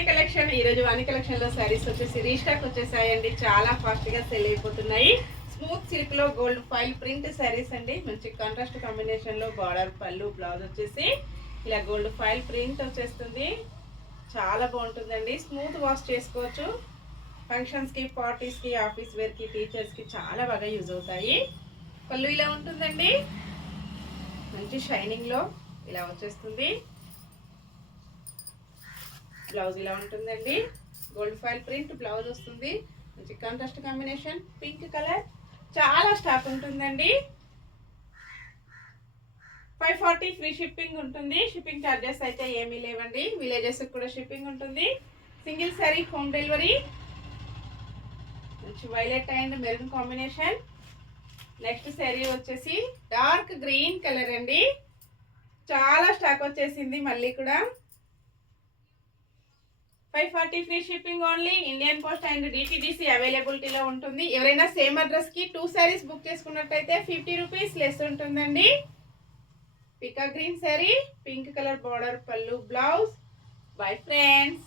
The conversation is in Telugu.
వాణి కలెక్షన్. ఈరోజు వాణి కలెక్షన్ లో సారీస్ వచ్చేసి రీస్టాక్ వచ్చేసాయండి. చాలా ఫాస్ట్ గా సెల్ అయిపోతున్నాయి. స్మూత్ సిల్క్ లో గోల్డ్ ఫైల్ ప్రింట్ సారీస్ అండి. మంచి కాంట్రాస్ట్ కాంబినేషన్ లో బార్డర్, పళ్ళు, బ్లౌజ్ వచ్చేసి ఇలా గోల్డ్ ఫైల్ ప్రింట్ వచ్చేస్తుంది. చాలా బాగుంటుందండి. స్మూత్ వాష్ చేసుకోవచ్చు. ఫంక్షన్స్ కి, పార్టీస్ కి, ఆఫీస్ వేర్ కి, టీచర్స్ కి చాలా బాగా యూజ్ అవుతాయి. పళ్ళు ఇలా ఉంటుందండి. మంచి షైనింగ్ లో ఇలా వచ్చేస్తుంది. బ్లౌజ్ ఇలా ఉంటుందండి. గోల్డ్ ఫైల్ ప్రింట్ బ్లౌజ్ వస్తుంది. మంచి కాంట్రాస్ట్ కాంబినేషన్ పింక్ కలర్. చాలా స్టాక్ ఉంటుందండి. 540 ఫ్రీ షిప్పింగ్ ఉంటుంది. షిప్పింగ్ ఛార్జెస్ అయితే ఏమీ లేవండి. విలేజెస్ కూడా షిప్పింగ్ ఉంటుంది. Single sari home delivery. మంచి violet and maroon combination. Next sari వచ్చేసి డార్క్ గ్రీన్ కలర్ అండి. చాలా స్టాక్ వచ్చేసింది. మళ్ళీ కూడా 540 free shipping only. Indian post and DTDC అవైలబిలిటీలో ఉంటుంది. ఎవరైనా సేమ్ అడ్రస్ కి 2 సారీస్ బుక్ చేసుకున్నట్టయితే 50 రూపీస్ లెస్ ఉంటుందండి. పికా green sari, pink colour border, పళ్ళు, బ్లౌజ్. Bye friends.